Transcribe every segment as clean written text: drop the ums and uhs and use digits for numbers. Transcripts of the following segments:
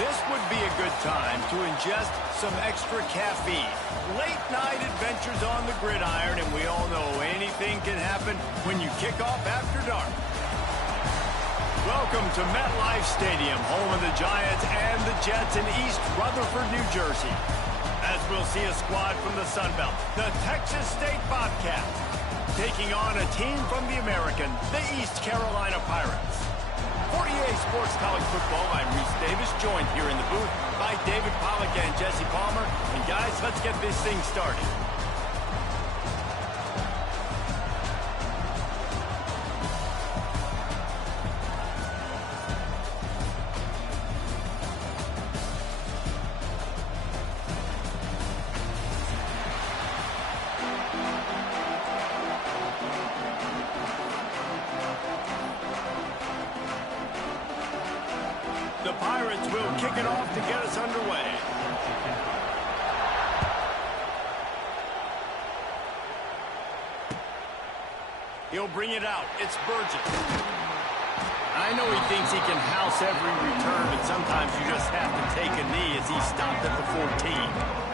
This would be a good time to ingest some extra caffeine. Late night adventures on the gridiron, and we all know anything can happen when you kick off after dark. Welcome to MetLife Stadium, home of the Giants and the Jets in East Rutherford, New Jersey. As we'll see a squad from the Sun Belt, the Texas State Bobcats, taking on a team from the American, the East Carolina Pirates. 48 Sports College Football, I'm Reese Davis, joined here in the booth by David Pollack and Jesse Palmer. And guys, let's get this thing started. The Pirates will kick it off to get us underway. He'll bring it out. It's Burgess. I know he thinks he can house every return, but sometimes you just have to take a knee as he stopped at the 14.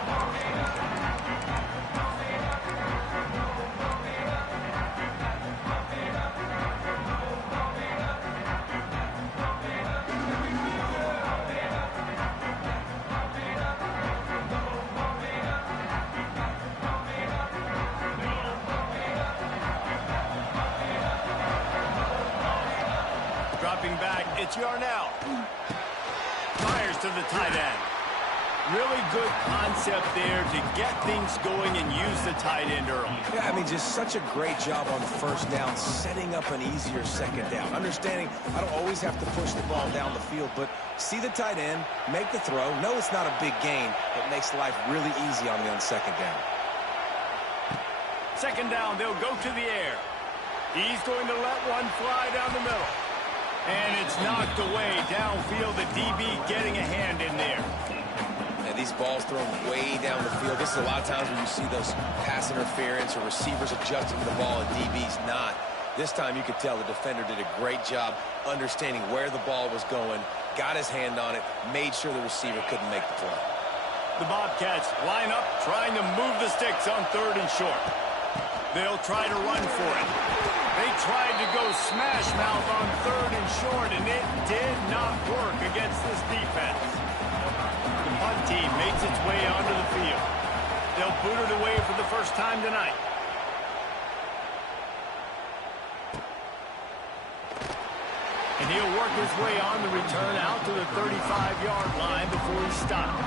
Dropping back, it's Yarnell. Fires to the tight end. Really good concept there to get things going and use the tight end early. Yeah, I mean, just such a great job on first down, setting up an easier second down. Understanding I don't always have to push the ball down the field, but see the tight end, make the throw. No, it's not a big gain, but makes life really easy on me on second down. Second down, they'll go to the air. He's going to let one fly down the middle. And it's knocked away downfield. The DB getting a hand in there. Yeah, these balls thrown way down the field. This is a lot of times when you see those pass interference or receivers adjusting the ball and DB's not. This time you could tell the defender did a great job understanding where the ball was going, got his hand on it, made sure the receiver couldn't make the play. The Bobcats line up, trying to move the sticks on 3rd and short. They'll try to run for it. They tried to go smash mouth on 3rd and short, and it did not work against this defense. The punt team makes its way onto the field. They'll boot it away for the first time tonight. And he'll work his way on the return out to the 35-yard line before he stopped.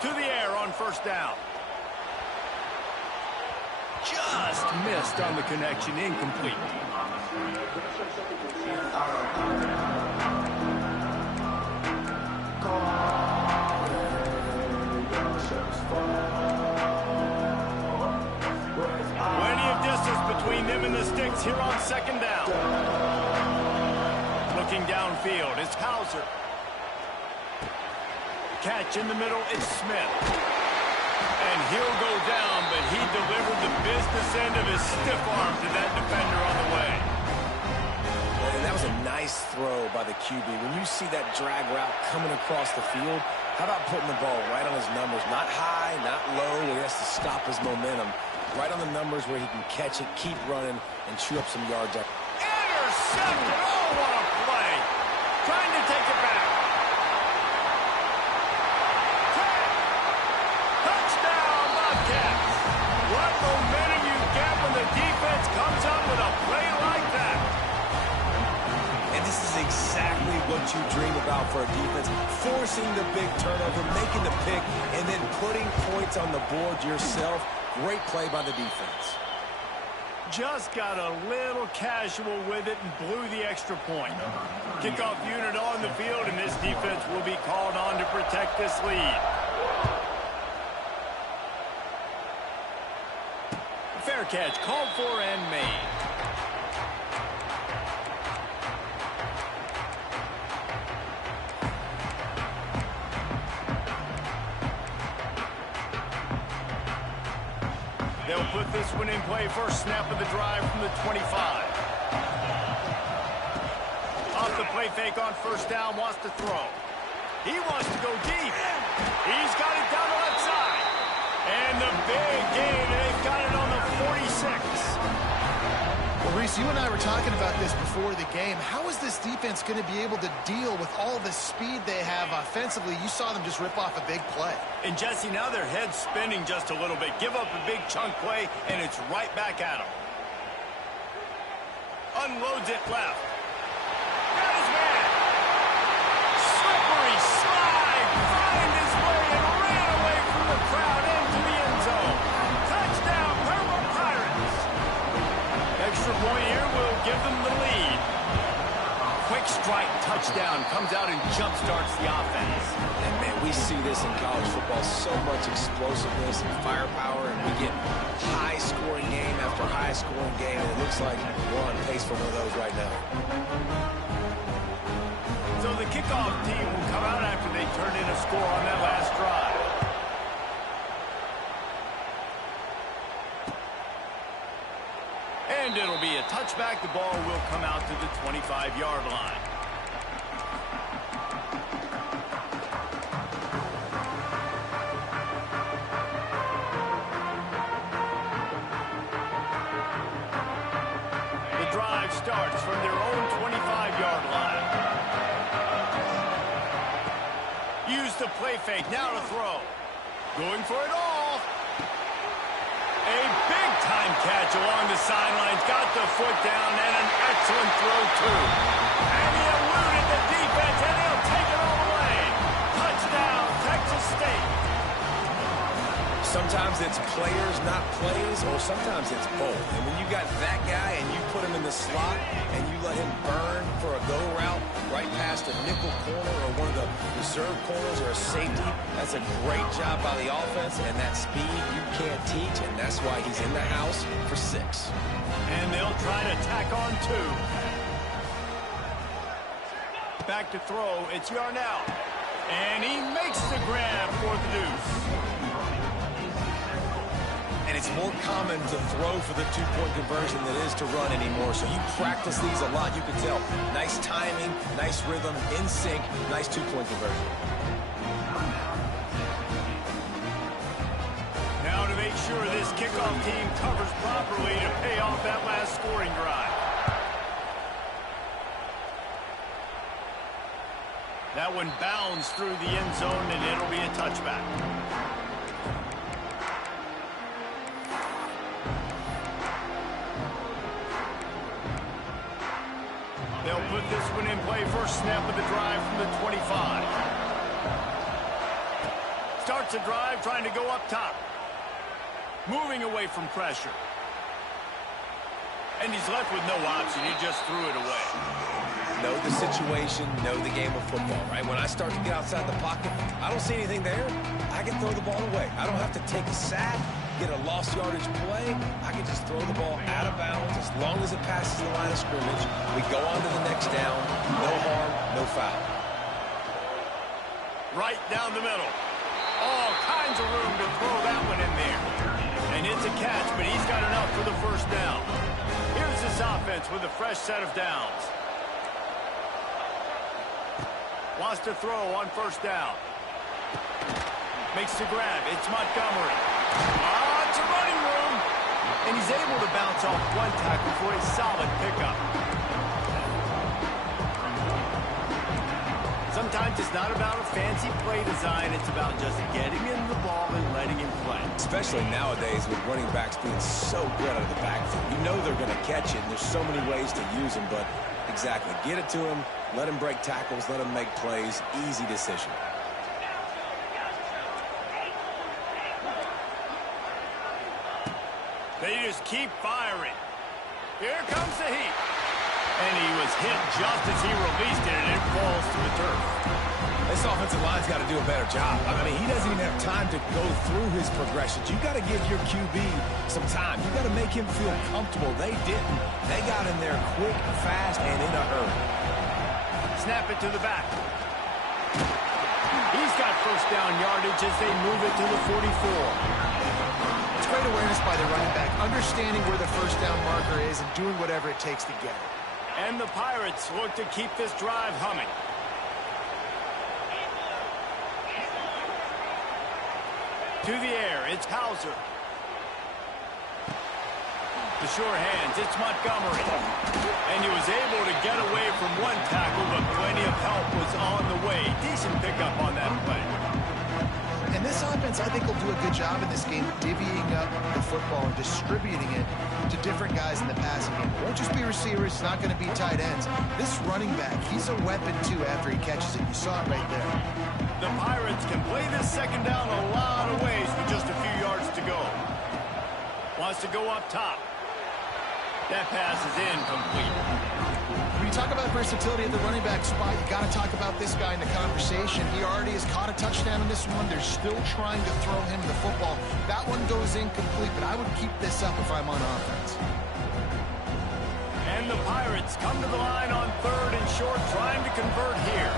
To the air on first down. Just missed on the connection, incomplete. Plenty of distance between them and the sticks here on second down. Looking downfield, it's Hauser. Catch in the middle, it's Smith. And he'll go down, but he delivered the business end of his stiff arm to that defender on the way. And that was a nice throw by the QB. When you see that drag route coming across the field, how about putting the ball right on his numbers? Not high, not low, where he has to stop his momentum. Right on the numbers where he can catch it, keep running, and chew up some yards. Intercepted! Oh, what a play! Trying to take it back. Touchdown, Bobcats! What momentum you get when the defense comes up with a play like that. And this is exactly what you dream about for a defense. Forcing the big turnover, making the pick, and then putting points on the board yourself. Great play by the defense. Just got a little casual with it and blew the extra point. Kickoff unit on the field, and this defense will be called on to protect this lead. Fair catch called for and made. They'll put this one in play. First snap of the drive from the 25. Off the play fake on first down, wants to throw. He wants to go deep. He's got it down the left side. And the big gain, they've got it on the 46. Well, Reese, you and I were talking about this before the game. How is this defense going to be able to deal with all the speed they have offensively? You saw them just rip off a big play. And, Jesse, now their head's spinning just a little bit. Give up a big chunk play, and it's right back at them. Unloads it left. Got his man. Slippery slide. Find his way and ran away from the crowd into the end zone. Touchdown, Purple Pirates. Extra point here will give them the lead. Quick strike touchdown comes out and jump-starts the offense. And, man, we see this in college football, so much explosiveness and firepower, and we get high-scoring game after high-scoring game, and it looks like we're on pace for one of those right now. So the kickoff team will come out after they turn in a score on that last drive. And it'll be a touchback. The ball will come out to the 25-yard line. The drive starts from their own 25-yard line. Use the play fake. Now to throw. Going for it all. A big-time catch along the sidelines. Got the foot down and an excellent throw, too. And he eluded the defense, and he'll take it all the way. Touchdown, Texas State. Sometimes it's players, not plays, or sometimes it's both. And when you got that guy and you put him in the slot and you let him burn for a go route right past a nickel corner or one of the reserve corners or a safety, that's a great job by the offense, and that speed you can't teach, and that's why he's in the house for 6. And they'll try to tack on 2. Back to throw. It's Yarnell. And he makes the grab for the deuce. And it's more common to throw for the two-point conversion than it is to run anymore. So you practice these a lot, you can tell. Nice timing, nice rhythm, in sync, nice two-point conversion. Now to make sure this kickoff team covers properly to pay off that last scoring drive. That one bounds through the end zone, and it'll be a touchback. They'll put this one in play. First snap of the drive from the 25. Starts a drive trying to go up top. Moving away from pressure. And he's left with no option. He just threw it away. Know the situation, know the game of football, right? When I start to get outside the pocket, I don't see anything there. I can throw the ball away. I don't have to take a sack, get a lost yardage play. I can just throw the ball out of bounds as long as it passes the line of scrimmage. We go on to the next down. No harm, no foul. Right down the middle. All kinds of room to throw that one in there. And it's a catch, but he's got enough for the first down. Here's this offense with a fresh set of downs. Wants to throw on first down. Makes the grab. It's Montgomery. It's a running room. And he's able to bounce off one tackle for a solid pickup. Sometimes it's not about a fancy play design. It's about just getting him the ball and letting him play. Especially nowadays with running backs being so good out of the backfield. You know they're going to catch it, and there's so many ways to use them, but exactly. Get it to him, let him break tackles, let him make plays. Easy decision. They just keep firing. Here comes the heat. And he was hit just as he released it, and it falls to the turf. This offensive line's got to do a better job. I mean, he doesn't even have time to go through his progressions. You got to give your QB some time. You got to make him feel comfortable. They didn't. They got in there quick, fast, and in a hurry. Snap it to the back. He's got first down yardage as they move it to the 44. It's great awareness by the running back, understanding where the first down marker is and doing whatever it takes to get it. And the Pirates look to keep this drive humming. To the air, it's Hauser. The sure hands, it's Montgomery. And he was able to get away from one tackle, but plenty of help was on the way. Decent pickup on that play. And this offense, I think, will do a good job in this game divvying up the football and distributing it to different guys in the passing game. It won't just be receivers. It's not going to be tight ends. This running back, he's a weapon, too, after he catches it. You saw it right there. The Pirates can play this second down a lot of ways with just a few yards to go. Wants to go up top. That pass is incomplete. When you talk about versatility at the running back spot, you got to talk about this guy in the conversation. He already has caught a touchdown in this one. They're still trying to throw him the football. That one goes incomplete, but I would keep this up if I'm on offense. And the Pirates come to the line on 3rd and short, trying to convert here.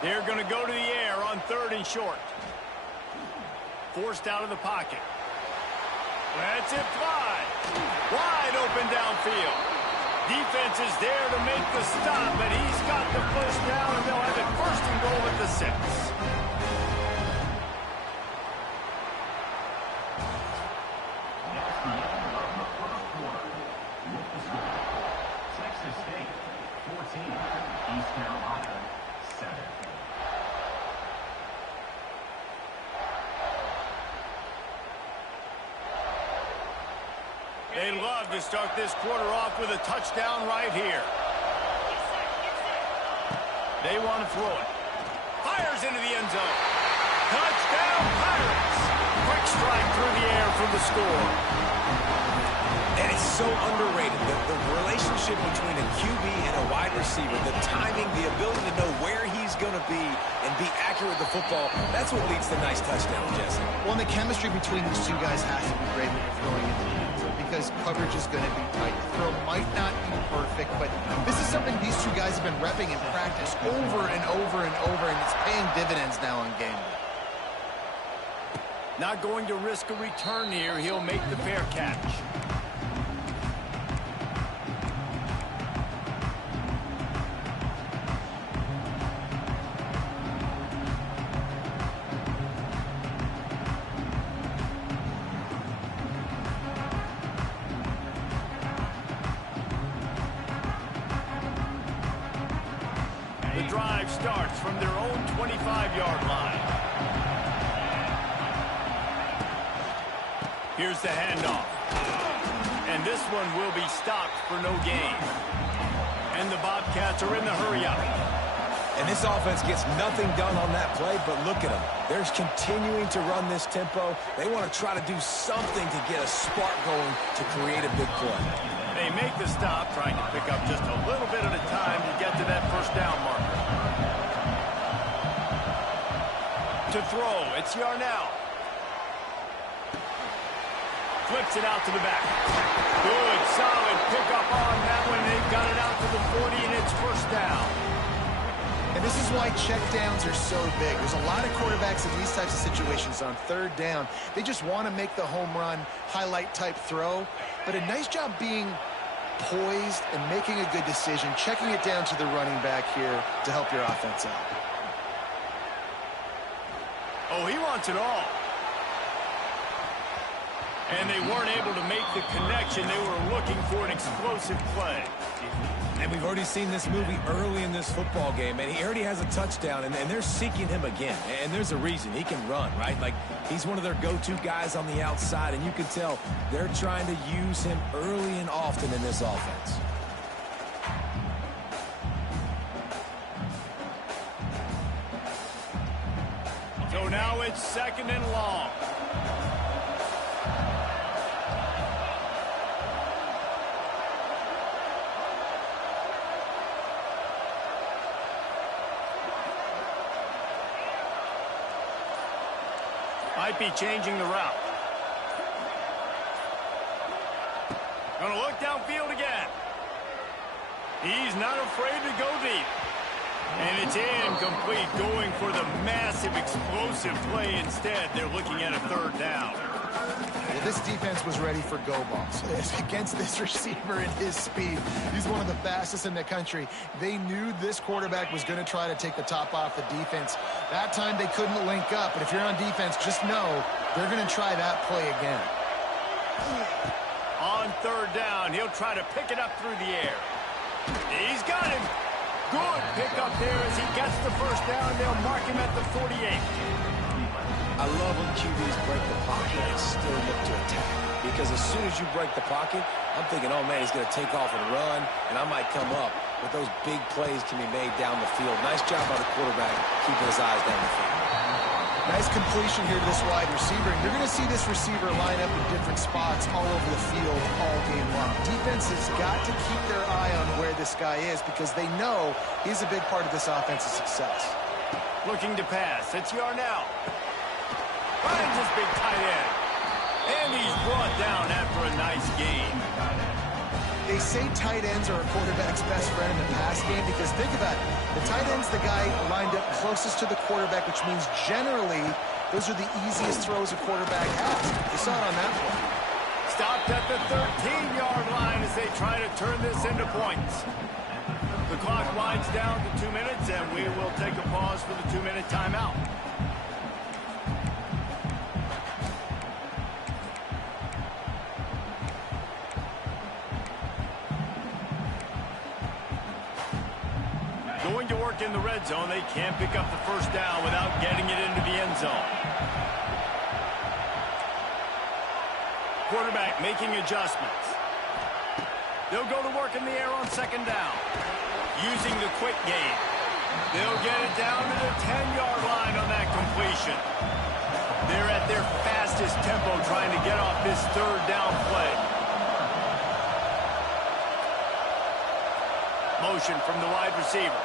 They're going to go to the air on 3rd and short. Forced out of the pocket. That's it wide. Wide open downfield. Defense is there to make the stop, but he's got the first down, and they'll have it 1st and goal at the 6. Texas State, 14. East Carolina, 7. They love to start this quarter off with a touchdown right here. They want to throw it. Fires into the end zone. Touchdown, Pirates. Quick strike through the air for the score. And it's so underrated. The relationship between a QB and a wide receiver, the timing, the ability to know where he's going to be and be accurate with the football, that's what leads to nice touchdown, Jesse. Well, and the chemistry between these two guys has to be great when you're throwing into the end zone because coverage is going to be tight. The throw might not be perfect, but this is something these two guys have been repping in practice over and over and over, and it's paying dividends now on game day. Not going to risk a return here. He'll make the fair catch. The drive starts from their own 25-yard line. Here's the handoff. And this one will be stopped for no gain. And the Bobcats are in the hurry-up. And this offense gets nothing done on that play, but look at them. They're continuing to run this tempo. They want to try to do something to get a spark going to create a big play. They make the stop, trying to pick up just a little bit at a time to get to that first down marker. To throw, it's Yarnell. Flips it out to the back. Good, solid pickup on that one. They've got it out to the 40, and it's first down. And this is why checkdowns are so big. There's a lot of quarterbacks in these types of situations on 3rd down. They just want to make the home run, highlight-type throw. But a nice job being poised and making a good decision, checking it down to the running back here to help your offense out. Oh, he wants it all. And they weren't able to make the connection. They were looking for an explosive play. And we've already seen this movie early in this football game, and he already has a touchdown, and they're seeking him again. And there's a reason. He can run, right? Like, he's one of their go-to guys on the outside, and you can tell they're trying to use him early and often in this offense. So now it's 2nd and long. Might be changing the route. Gonna look downfield again. He's not afraid to go deep. And it's incomplete, going for the massive explosive play instead. They're looking at a 3rd down. Well, this defense was ready for go balls. Against this receiver and his speed, he's one of the fastest in the country. They knew this quarterback was going to try to take the top off the defense. That time they couldn't link up, but if you're on defense, just know they're going to try that play again. On 3rd down, he'll try to pick it up through the air. He's got him. Good pick up there as he gets the 1st down. They'll mark him at the 48. I love when QBs break the pocket and still look to attack. Because as soon as you break the pocket, I'm thinking, oh, man, he's going to take off and run, and I might come up. But those big plays can be made down the field. Nice job by the quarterback keeping his eyes down the field. Nice completion here to this wide receiver. And you're going to see this receiver line up in different spots all over the field all game long. Defense has got to keep their eye on where this guy is because they know he's a big part of this offense's success. Looking to pass. It's Yarnell. Finds his big tight end. And he's brought down after a nice gain. They say tight ends are a quarterback's best friend in the pass game because think about it. The tight end's the guy lined up closest to the quarterback, which means generally those are the easiest throws a quarterback has. You saw it on that play. Stopped at the 13-yard line as they try to turn this into points. The clock winds down to 2 minutes, and we will take a pause for the 2-minute timeout. Going to work in the red zone. They can't pick up the 1st down without getting it into the end zone. Quarterback making adjustments. They'll go to work in the air on 2nd down. Using the quick game. They'll get it down to the 10-yard line on that completion. They're at their fastest tempo trying to get off this 3rd down play. Motion from the wide receiver.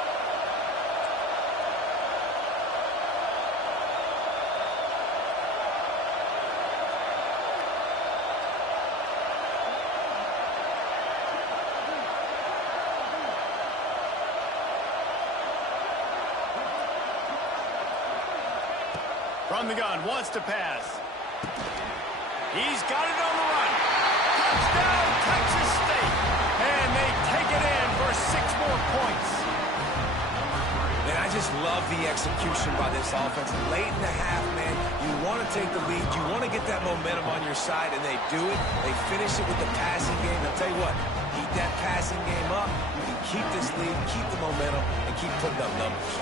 From the gun, wants to pass. He's got it on the run. Touchdown, Texas State. And they take it in for 6 more points. Man, I just love the execution by this offense. Late in the half, man, you want to take the lead. You want to get that momentum on your side, and they do it. They finish it with the passing game. I'll tell you what, keep that passing game up. You can keep this lead, keep the momentum, and keep putting up numbers.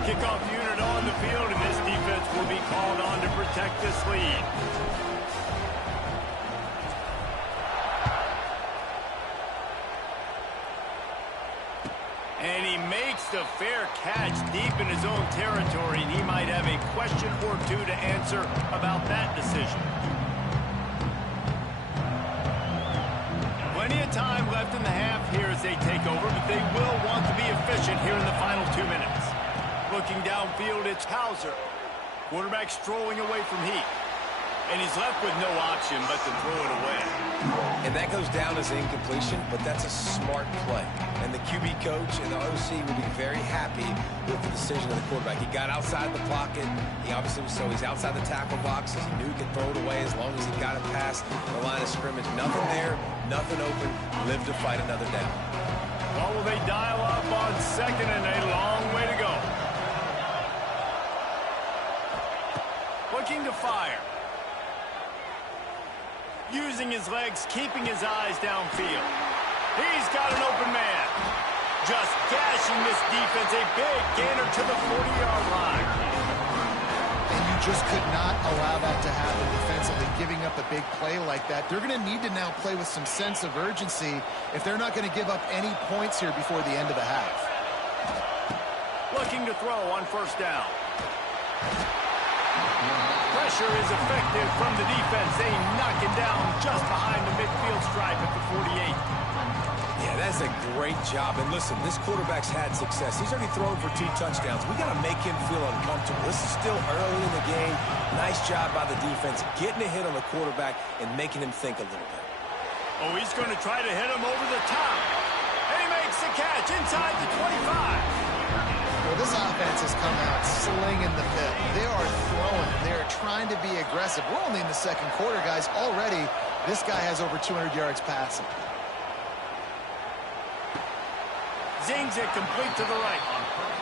Kickoff unit on the field, and this defense will be called on to protect this lead. And he makes the fair catch deep in his own territory, and he might have a question or two to answer about that decision. Plenty of time left in the half here as they take over, but they will want to be efficient here in the final 2 minutes. Looking downfield, it's Hauser. Quarterback strolling away from Heath. And he's left with no option but to throw it away. And that goes down as an incompletion, but that's a smart play. And the QB coach and the OC will be very happy with the decision of the quarterback. He got outside the pocket. He obviously was, so he's outside the tackle boxes. He knew he could throw it away as long as he got it past the line of scrimmage. Nothing there, nothing open. Live to fight another down. Well, will they dial up on 2nd and a long way to go? Looking to fire. Using his legs, keeping his eyes downfield. He's got an open man. Just gashing this defense. A big gainer to the 40-yard line. And you just could not allow that to happen defensively, giving up a big play like that. They're going to need to now play with some sense of urgency if they're not going to give up any points here before the end of the half. Looking to throw on 1st down. Pressure is effective from the defense. They knock him down just behind the midfield stripe at the 48. Yeah, that's a great job. And listen, this quarterback's had success. He's already thrown for 2 touchdowns. We got to make him feel uncomfortable. This is still early in the game. Nice job by the defense, getting a hit on the quarterback and making him think a little bit. Oh, he's going to try to hit him over the top. And he makes the catch inside the 25. Well, this offense has come out slinging the pit. They are throwing. They are trying to be aggressive. We're only in the second quarter, guys. Already, this guy has over 200 yards passing. Zings it complete to the right.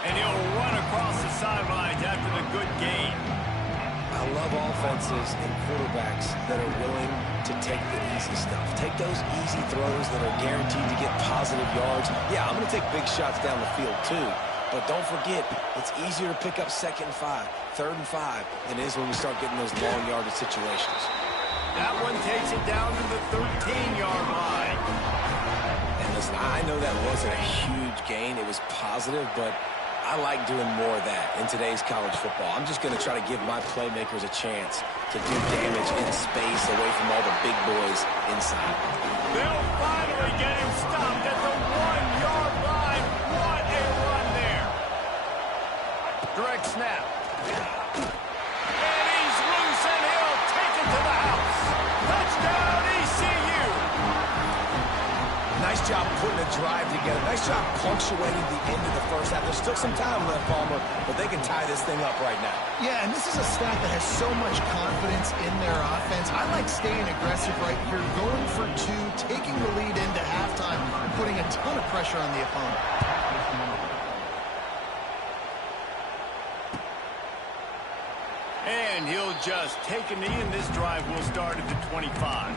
And he'll run across the sidelines after the good gain. I love offenses and quarterbacks that are willing to take the easy stuff. Take those easy throws that are guaranteed to get positive yards. Yeah, I'm going to take big shots down the field, too. But don't forget, it's easier to pick up 2nd and 5, 3rd and 5 than it is when we start getting those long yardage situations. That one takes it down to the 13-yard line. And listen, I know that wasn't a huge gain. It was positive, but I like doing more of that in today's college football. I'm just going to try to give my playmakers a chance to do damage in space away from all the big boys inside. They'll finally get him stopped at the 1-yard line. What a run there. Direct snap. And he's loose, and he'll take it to the house. Touchdown, ECU. Nice job putting a drive together. Nice job punctuating the end of the first half. There's still some time left, Palmer, but they can tie this thing up right now. Yeah, and this is a staff that has so much confidence in their offense. I like staying aggressive right here, going for 2, taking the lead into halftime, and putting a ton of pressure on the opponent. And he'll just take a knee, and this drive will start at the 25.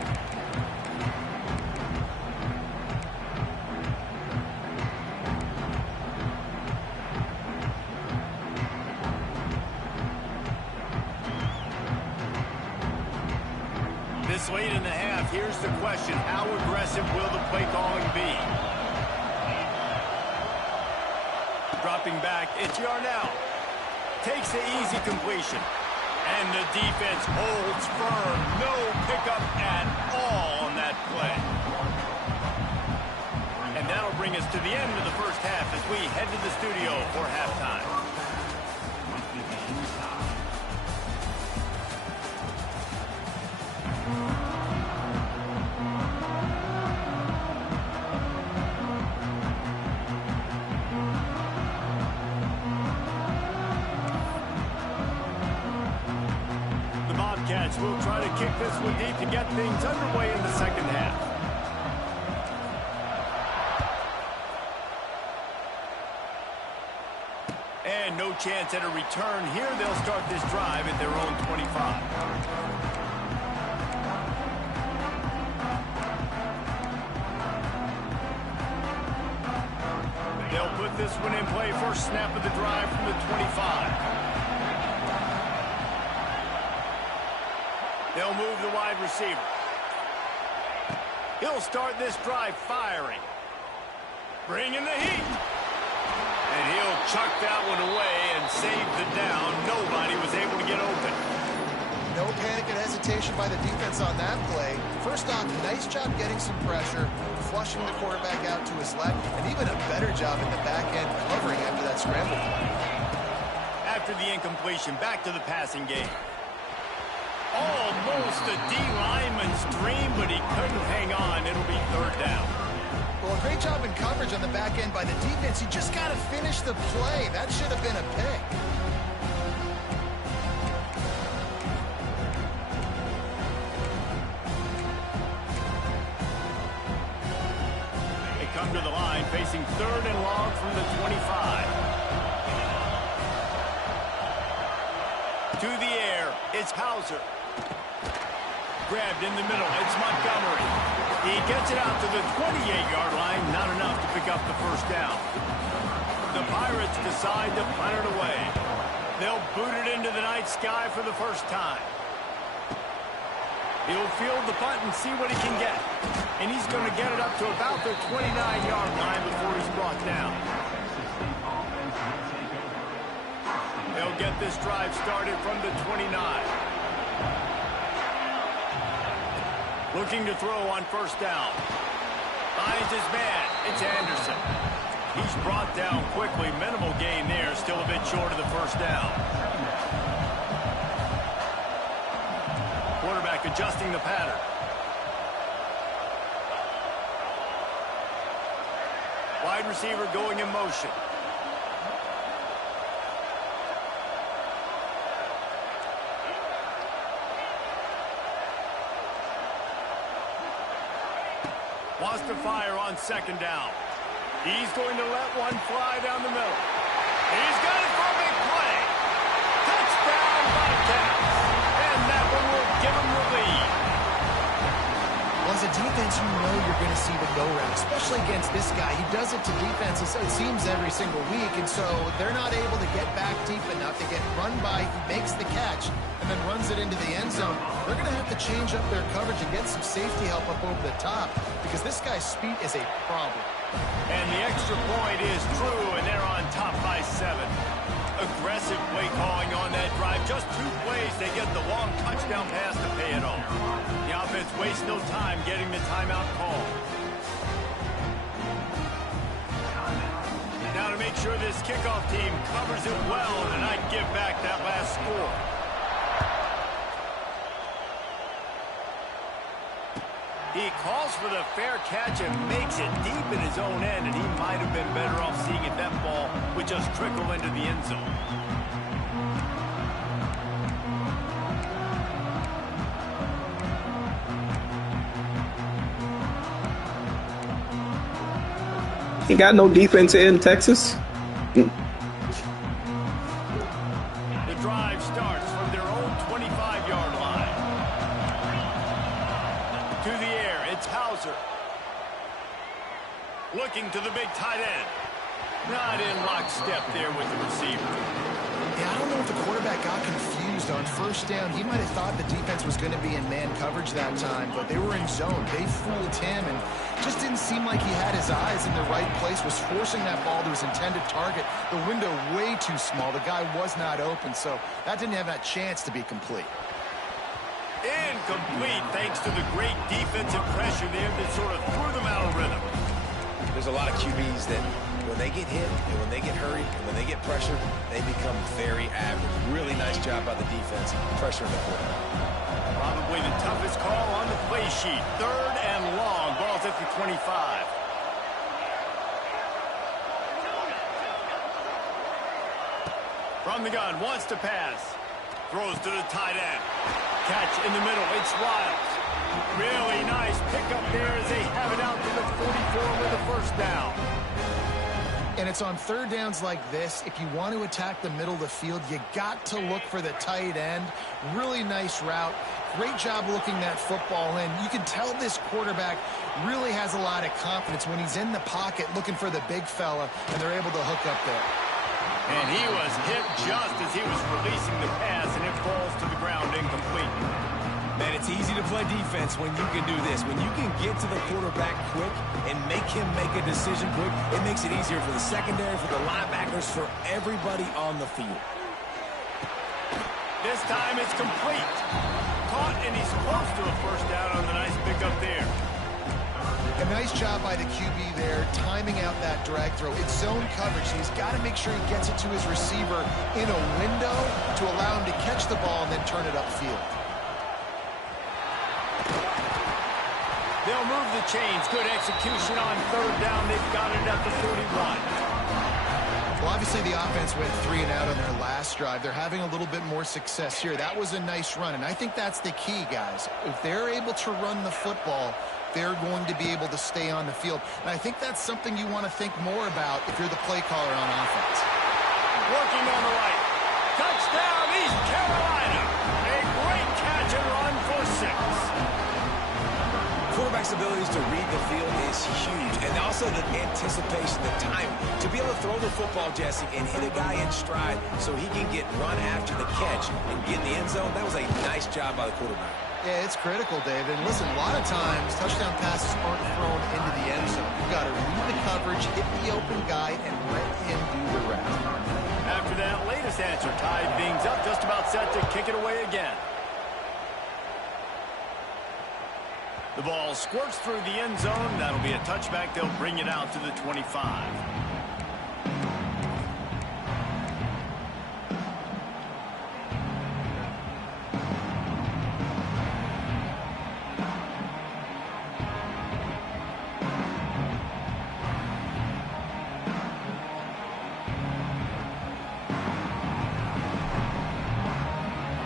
This late in the half, here's the question. How aggressive will the play calling be? Dropping back, it's Yarnell. Takes the easy completion. And the defense holds firm. No pickup at all on that play. And that'll bring us to the end of the first half as we head to the studio for halftime. We'll try to kick this one deep to get things underway in the second half. And no chance at a return here. They'll start this drive at their own 25. They'll put this one in play. First snap of the drive from the 25. They'll move the wide receiver. He'll start this drive firing. Bringing the heat. And he'll chuck that one away and save the down. Nobody was able to get open. No panic and hesitation by the defense on that play. First off, nice job getting some pressure, flushing the quarterback out to his left, and even a better job in the back end covering after that scramble play. After the incompletion, back to the passing game. Almost a D-lineman's dream, but he couldn't hang on. It'll be 3rd down. Well, a great job in coverage on the back end by the defense. You just got to finish the play. That should have been a pick. They come to the line, facing 3rd and long from the 25. To the air, it's Hauser. Grabbed in the middle, it's Montgomery. He gets it out to the 28-yard line, not enough to pick up the first down. The Pirates decide to punt it away. They'll boot it into the night sky for the first time. He'll field the punt and see what he can get. And he's going to get it up to about the 29-yard line before he's brought down. They'll they'll get this drive started from the 29. Looking to throw on first down. Finds his man. It's Anderson. He's brought down quickly. Minimal gain there. Still a bit short of the first down. Quarterback adjusting the pattern. Wide receiver going in motion. Wants to fire on second down. He's going to let one fly down the middle. He's got it for a big play. Touchdown, Bobcats. And that one will give him the lead. Well, as a defense, you know you're going to see the go route, especially against this guy. He does it to defenses, it seems, every single week, and so they're not able to get back deep enough to get run by. He makes the catch and then runs it into the end zone. They're going to have to change up their coverage and get some safety help up over the top because this guy's speed is a problem. And the extra point is true, and they're on top by 7. Aggressive play calling on that drive. Just 2 plays, they get the long touchdown pass to pay it off. The offense wastes no time getting the timeout call. Now to make sure this kickoff team covers it well and not give back that last score. He calls for the fair catch and makes it deep in his own end, and he might have been better off seeing if that ball would just trickle into the end zone. He got no defense in Texas. The drive starts from their own 25-yard line. To the air, it's Hauser. Looking to the big tight end. Not in lockstep there with the receiver. Yeah, I don't know if the quarterback got confused on first down. He might have thought the defense was going to be in man coverage that time, but they were in zone. They fooled him, and just didn't seem like he had his eyes in the right place, was forcing that ball to his intended target. The window way too small. The guy was not open, so that didn't have that chance to be complete. Incomplete thanks to the great defensive pressure there that sort of threw them out of rhythm. There's a lot of QBs that when they get hit and when they get hurried and when they get pressured, they become very average. Really nice job by the defense pressuring the quarterback. Probably the toughest call on the play sheet. 3rd and long. Ball's at the 25. From the gun, wants to pass. Throws to the tight end. Catch in the middle. It's Riles. Really nice pickup there as they have it out to the 44 with a first down. And it's on third downs like this. If you want to attack the middle of the field, you got to look for the tight end. Really nice route. Great job looking that football in. You can tell this quarterback really has a lot of confidence when he's in the pocket looking for the big fella, and they're able to hook up there. And he was hit just as he was releasing the pass, and it falls to the ground incomplete. Man, it's easy to play defense when you can do this. When you can get to the quarterback quick and make him make a decision quick, it makes it easier for the secondary, for the linebackers, for everybody on the field. This time it's complete. Caught, and he's close to a first down on the nice pickup there. A nice job by the QB there, timing out that drag throw. It's zone coverage. He's got to make sure he gets it to his receiver in a window to allow him to catch the ball and then turn it upfield. They'll move the chains. Good execution on third down. They've got it at the 41. Well, obviously the offense went 3 and out on their last drive. They're having a little bit more success here. That was a nice run, and I think that's the key, guys. If they're able to run the football, they're going to be able to stay on the field. And I think that's something you want to think more about if you're the play caller on offense. Working on the right. Touchdown, East Carolina. A great catch and run for 6. Quarterback's abilities to read the field is huge, and also the anticipation, the time to be able to throw the football, Jesse, and hit a guy in stride so he can get run after the catch and get in the end zone. That was a nice job by the quarterback. Yeah, it's critical, David. And listen, a lot of times touchdown passes aren't thrown into the end zone. You've got to read the coverage, hit the open guy, and let him do the rest. After that that latest answer tied things up, just about set to kick it away again. The ball squirts through the end zone. That'll be a touchback. They'll bring it out to the 25.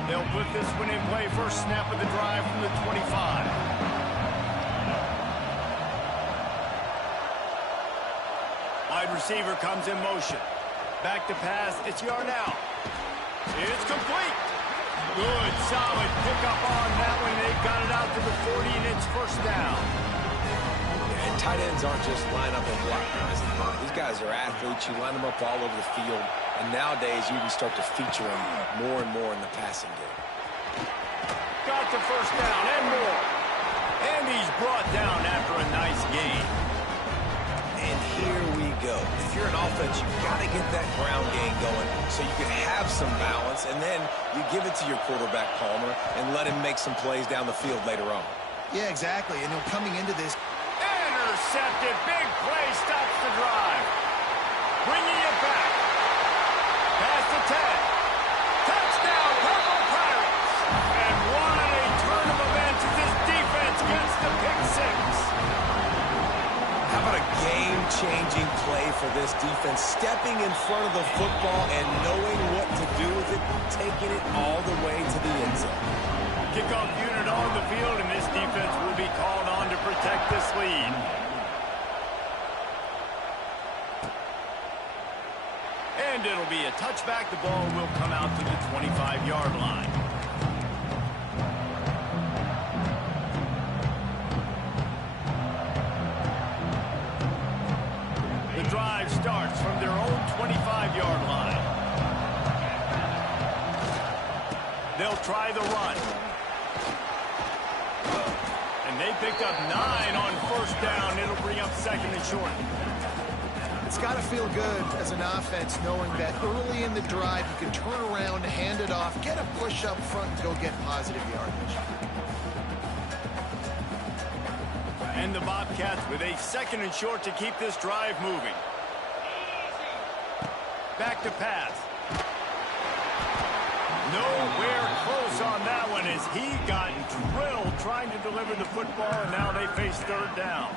They'll put this one in play. First snap of the drive from the 25. Wide receiver comes in motion. Back to pass. It's Yarnell. It's complete. Good, solid pickup on that one. They got it out to the 40, and it's first down. And tight ends aren't just line up and block guys. These guys are athletes. You line them up all over the field. And nowadays, you can start to feature them more and more in the passing game. Got the first down and more. And he's brought down after a nice gain. And here we go. If you're an offense, you've got to get that ground game going so you can have some balance, and then you give it to your quarterback, Palmer, and let him make some plays down the field later on. Yeah, exactly. And coming into this, intercepted. Big play stops the drive. Bringing it back. Past the 10. Touchdown, Purple Pirates. And what a turn of events as this defense gets the pick six. How about a game-changing play for this defense? Stepping in front of the football and knowing what to do with it, taking it all the way to the end zone. Kickoff unit on the field, and this defense will be called on to protect this lead. And it'll be a touchback. The ball will come out to the 25-yard line. The drive starts from their own 25-yard line. They'll try the run. And they picked up 9 on first down. It'll bring up second and short. it's got to feel good as an offense knowing that early in the drive you can turn around, hand it off, get a push up front, and go get positive yardage. And the Bobcats with a second and short to keep this drive moving. Back to pass. Nowhere close on that one as he got drilled trying to deliver the football, and now they face third down.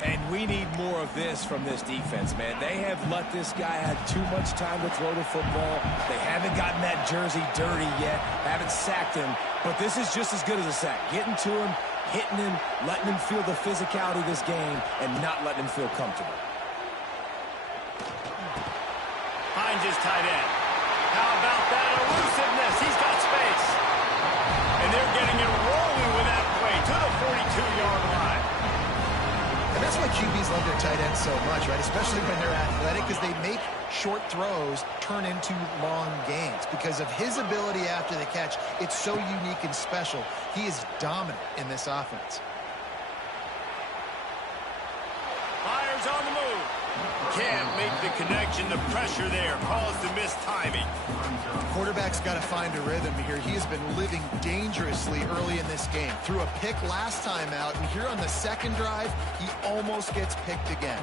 And we need more of this from this defense, man. They have let this guy have too much time to throw the football. They haven't gotten that jersey dirty yet, haven't sacked him, but this is just as good as a sack. Getting to him, hitting him, letting him feel the physicality of this game, and not letting him feel comfortable. Finds his tight end. How about that elusiveness? He's got space. And they're getting it rolling with that play to the 42-yard line. And that's why QBs love their tight ends so much, right? Especially when they're athletic, because they make short throws turn into long gains. Because of his ability after the catch, it's so unique and special. He is dominant in this offense. Fires on the move. Can't make the connection. The pressure there caused the missed timing. Quarterback's got to find a rhythm here. He has been living dangerously early in this game. Threw a pick last time out, and here on the second drive, he almost gets picked again.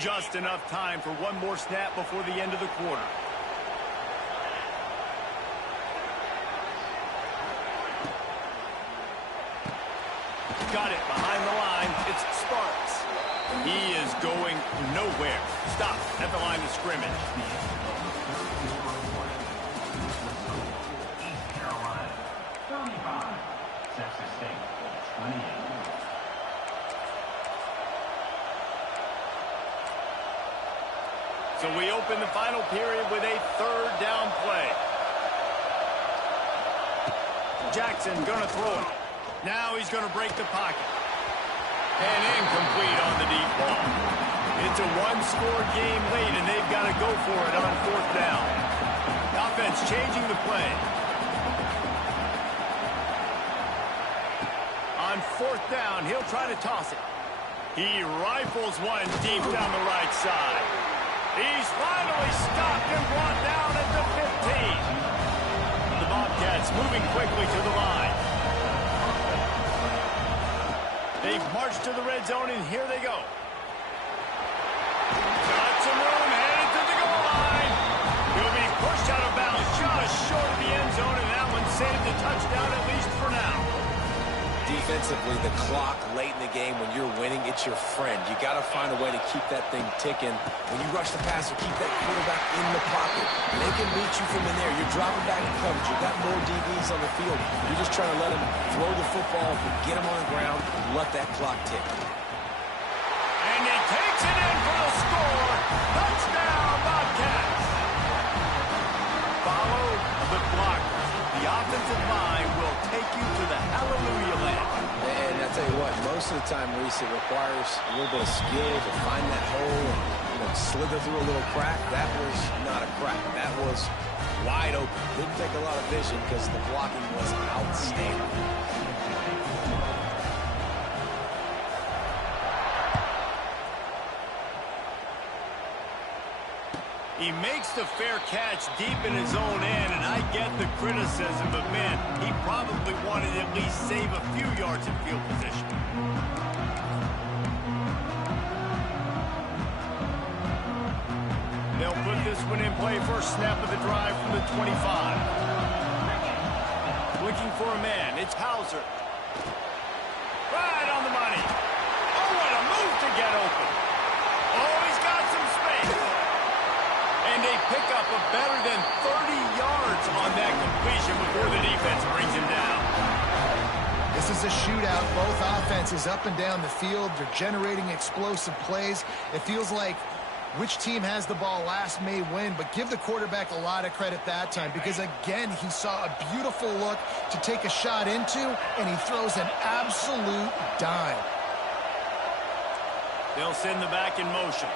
Just enough time for one more snap before the end of the quarter. Got it behind the line. It's Sparks. He is going nowhere. Stop at the line of scrimmage. East Carolina, 35. Texas State, 28. So we open the final period with a third down play. Jackson gonna throw it. Now he's gonna break the pocket. And incomplete on the deep ball. It's a one-score game late, and they've got to go for it on fourth down. Offense changing the play. On fourth down, he'll try to toss it. He rifles one deep down the right side. He's finally stopped and brought down at the 15. The Bobcats moving quickly to the line. They've marched to the red zone, and here they go. Got some room, headed to the goal line. He'll be pushed out of bounds just short of the end zone, and that one saved a touchdown, at least for now. Defensively, the clock late in the game, when you're winning, it's your friend. You got to find a way to keep that thing ticking. When you rush the passer, keep that quarterback in the pocket. They can beat you from in there. You're dropping back in coverage. You've got more DBs on the field. You're just trying to let them throw the football, get them on the ground, let that clock tick. And he takes it in for the score. Touchdown, Bobcats. Follow the blockers. The offensive line will take you to the hallelujah land. And I tell you what, most of the time, Reese, it requires a little bit of skill to find that hole and slither through a little crack. That was not a crack. That was wide open. Didn't take a lot of vision because the blocking was outstanding. He makes the fair catch deep in his own end, and I get the criticism, but man, he probably wanted to at least save a few yards in field position. They'll put this one in play first snap of the drive from the 25. Looking for a man, it's Hauser. Right on the money. Oh, what a move to get open. Oh, he's got some space. And they pick up a better than 30 yards on that completion before the defense brings him down. This is a shootout. Both offenses up and down the field. They're generating explosive plays. It feels like which team has the ball last may win, but give the quarterback a lot of credit that time because, again, he saw a beautiful look to take a shot into, and he throws an absolute dime. They'll send the back in motion.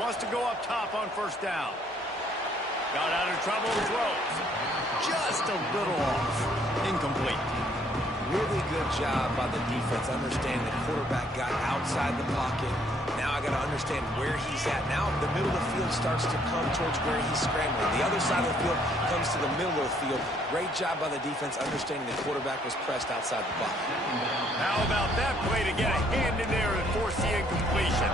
Wants to go up top on first down. Got out of trouble, throws. Just a little off. Incomplete. Really good job by the defense understanding the quarterback got outside the pocket. Now I got to understand where he's at. Now the middle of the field starts to come towards where he's scrambling. The other side of the field comes to the middle of the field. Great job by the defense understanding the quarterback was pressed outside the pocket. How about that play to get a hand in there and force the incompletion?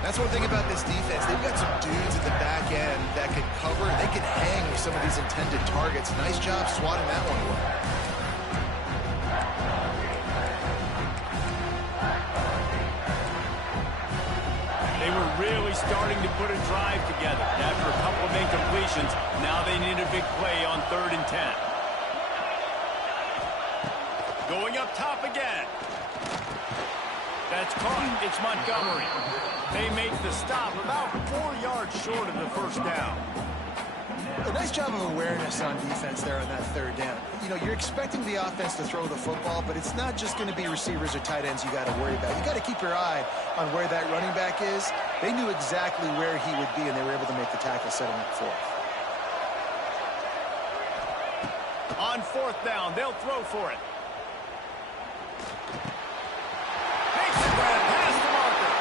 That's one thing about this defense. They've got some dudes at the back end that can cover. They can hang with some of these intended targets. Nice job swatting that one away. They were really starting to put a drive together. After a couple of incompletions, now they need a big play on 3rd and 10. Going up top again. That's caught. It's Montgomery. They make the stop about 4 yards short of the first down. A nice job of awareness on defense there on that 3rd down. You know, you're expecting the offense to throw the football, but it's not just going to be receivers or tight ends you got to worry about. You got to keep your eye on where that running back is. They knew exactly where he would be, and they were able to make the tackle, setting up 4th. On 4th down, they'll throw for it. Makes the grab past the marker.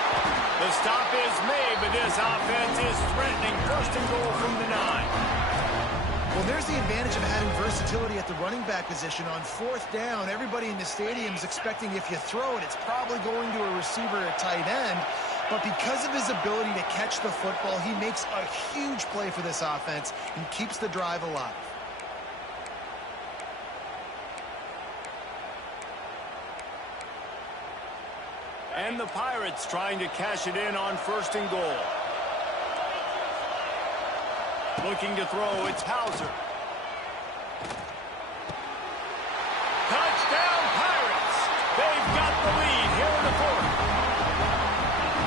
The stop is made, but this offense is threatening 1st and goal from the 9. Well, there's the advantage of having versatility at the running back position. On 4th down, everybody in the stadium is expecting if you throw it, it's probably going to a receiver or tight end. But because of his ability to catch the football, he makes a huge play for this offense and keeps the drive alive. And the Pirates trying to cash it in on 1st and goal. Looking to throw, it's Hauser. Touchdown, Pirates! They've got the lead here in the 4th.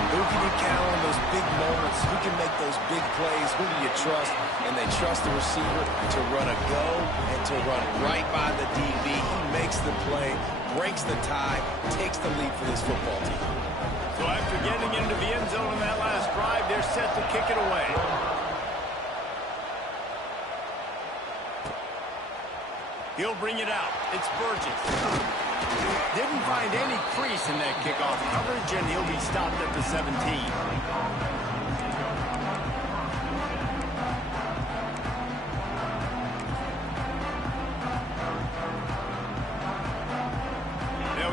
Who can you count on those big moments? Who can make those big plays? Who do you trust? And they trust the receiver to run a go and to run right by the DB. He makes the play, breaks the tie, takes the lead for this football team. So after getting into the end zone on that last drive, they're set to kick it away. He'll bring it out. It's Burgess. Didn't find any crease in that kickoff coverage, and he'll be stopped at the 17.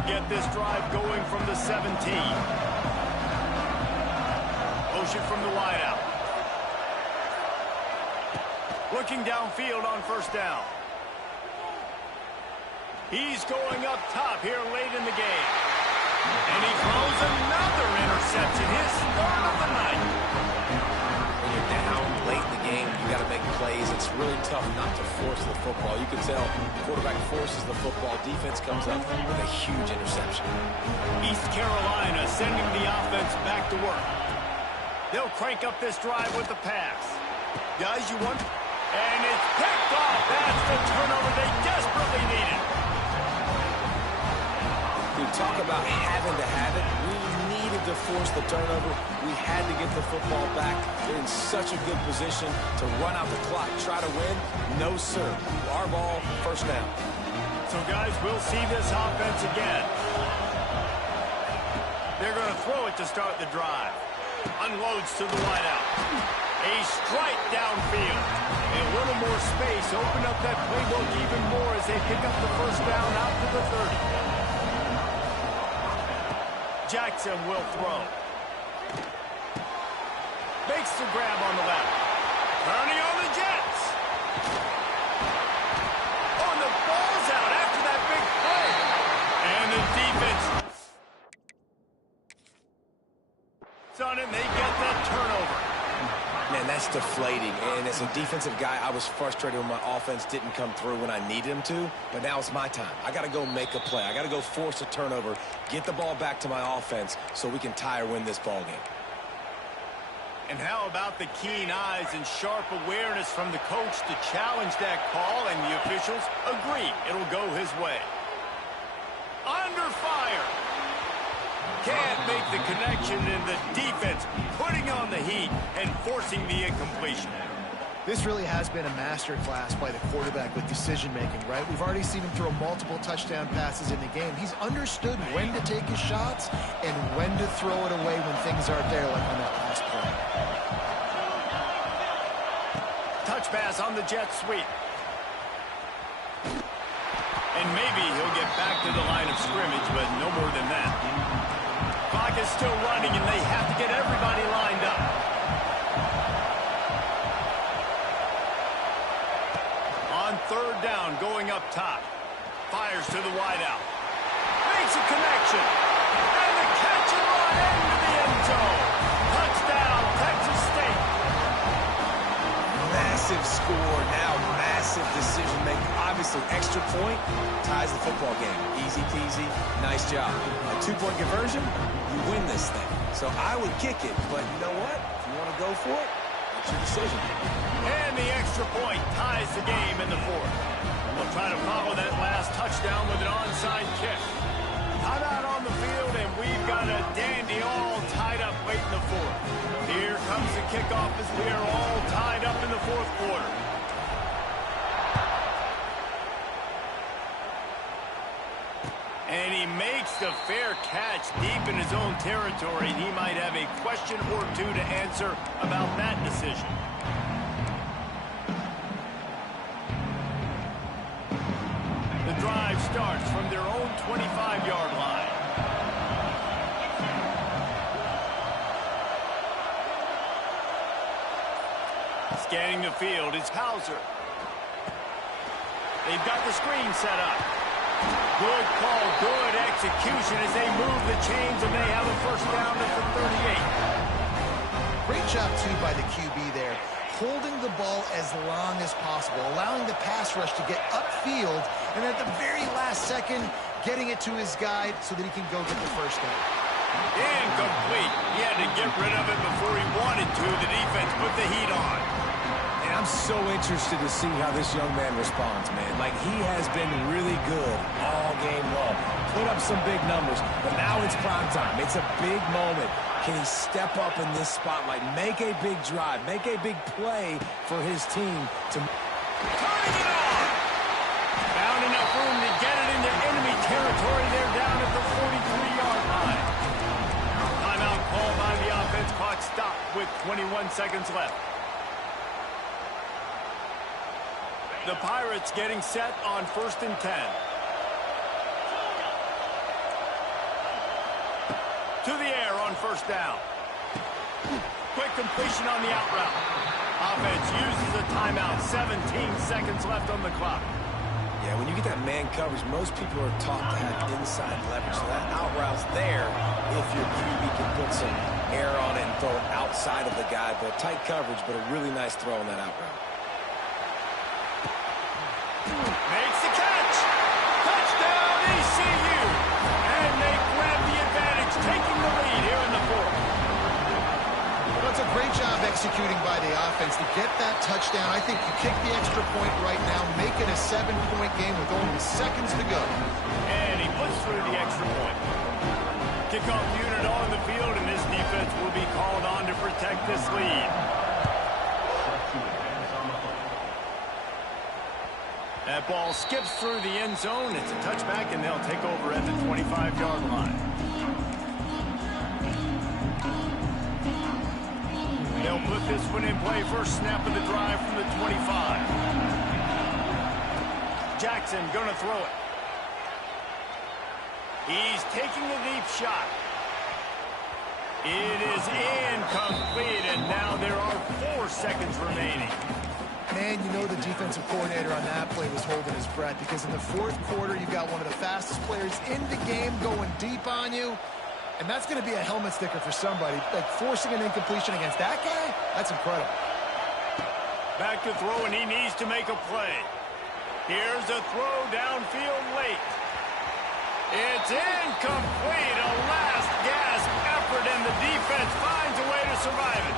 get this drive going from the 17. Motion from the wideout. Looking downfield on first down. He's going up top here late in the game. And he throws another interception, his third of the night. When you're down late in the game, you got to make plays. It's really tough not to force the football. You can tell the quarterback forces the football. Defense comes up with a huge interception. East Carolina sending the offense back to work. They'll crank up this drive with the pass. Guys, you want... And it's picked off. That's the turnover they desperately needed. Dude, talk about having to have it. We needed to force the turnover. We had to get the football back. They're in such a good position to run out the clock, try to win. No, sir. Our ball, first down. So, guys, we'll see this offense again. They're going to throw it to start the drive. Unloads to the wideout. A strike downfield. A little more space. Open up that playbook even more as they pick up the first down out to the 30. Jackson will throw. Makes the grab on the left. Turning on the Jets. Oh, and the ball's out after that big play. And the defense on it, and they get that turnover. Man, that's deflating. And as a defensive guy, I was frustrated when my offense didn't come through when I needed him to. But now it's my time. I got to go make a play. I got to go force a turnover, get the ball back to my offense so we can tie or win this ball game. And how about the keen eyes and sharp awareness from the coach to challenge that call, and the officials agree it'll go his way. Under fire. Can't make the connection, and the defense putting on the heat and forcing the incompletion. This really has been a masterclass by the quarterback with decision-making, right? We've already seen him throw multiple touchdown passes in the game. He's understood when to take his shots and when to throw it away when things aren't there, like on that last play. Touch pass on the jet sweep. And maybe he'll get back to the line of scrimmage, but no more than that. Clock is still running, and they have to get everybody lined up. On third down, going up top. Fires to the wideout. Makes a connection. And the catch and run into the end zone. Touchdown, Texas State. Massive score, now massive decision-making. Obviously, extra point ties the football game. Easy peasy, nice job. A two-point conversion, you win this thing. So I would kick it, but you know what? If you want to go for it, it's your decision. And the extra point ties the game in the fourth. We'll try to follow that last touchdown with an onside kick. Timeout on the field, and we've got a dandy all tied up late in the fourth. Here comes the kickoff as we are all tied up in the fourth quarter. And he makes the fair catch deep in his own territory. He might have a question or two to answer about that decision. The drive starts from their own 25-yard line. Scanning the field is Hauser. They've got the screen set up. Good call, good execution as they move the chains, and they have a first down at the 38. Great job, too, by the QB there, holding the ball as long as possible, allowing the pass rush to get upfield, and at the very last second, getting it to his guy so that he can go get the first down. Incomplete. He had to get rid of it before he wanted to. The defense put the heat on. And I'm so interested to see how this young man responds, man. Like, he has been really good all game long. Put up some big numbers, but now it's prime time. It's a big moment. Can he step up in this spotlight, make a big drive, make a big play for his team to... Turning it on! Found enough room to get it into enemy territory. They're down at the 43-yard line. Timeout called by the offense. Clock stopped with 21 seconds left. The Pirates getting set on 1st and 10. to the air on first down. Quick completion on the out route. Offense uses a timeout. 17 seconds left on the clock. Yeah, when you get that man coverage, most people are taught to have inside leverage. So that out route's there if your QB can put some air on it and throw it outside of the guy. But tight coverage, but a really nice throw on that out route. Makes the catch. Touchdown, ECU. And they grab the advantage, taking the lead here in the fourth. Well, it's a great job executing by the offense to get that touchdown. I think you kick the extra point right now, make it a 7-point game with only seconds to go. And he puts through the extra point. Kickoff unit on the field, and this defense will be called on to protect this lead. That ball skips through the end zone. It's a touchback, and they'll take over at the 25-yard line. They'll put this one in play. First snap of the drive from the 25. Jackson going to throw it. He's taking a deep shot. It is incomplete, and now there are 4 seconds remaining. Man, you know the defensive coordinator on that play was holding his breath because in the fourth quarter, you've got one of the fastest players in the game going deep on you. And that's going to be a helmet sticker for somebody. Like forcing an incompletion against that guy, that's incredible. Back to throw, and he needs to make a play. Here's a throw downfield late. It's incomplete. A last gasp effort, and the defense finds a way to survive it.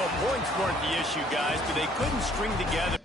Well, points weren't the issue, guys, but they couldn't string together.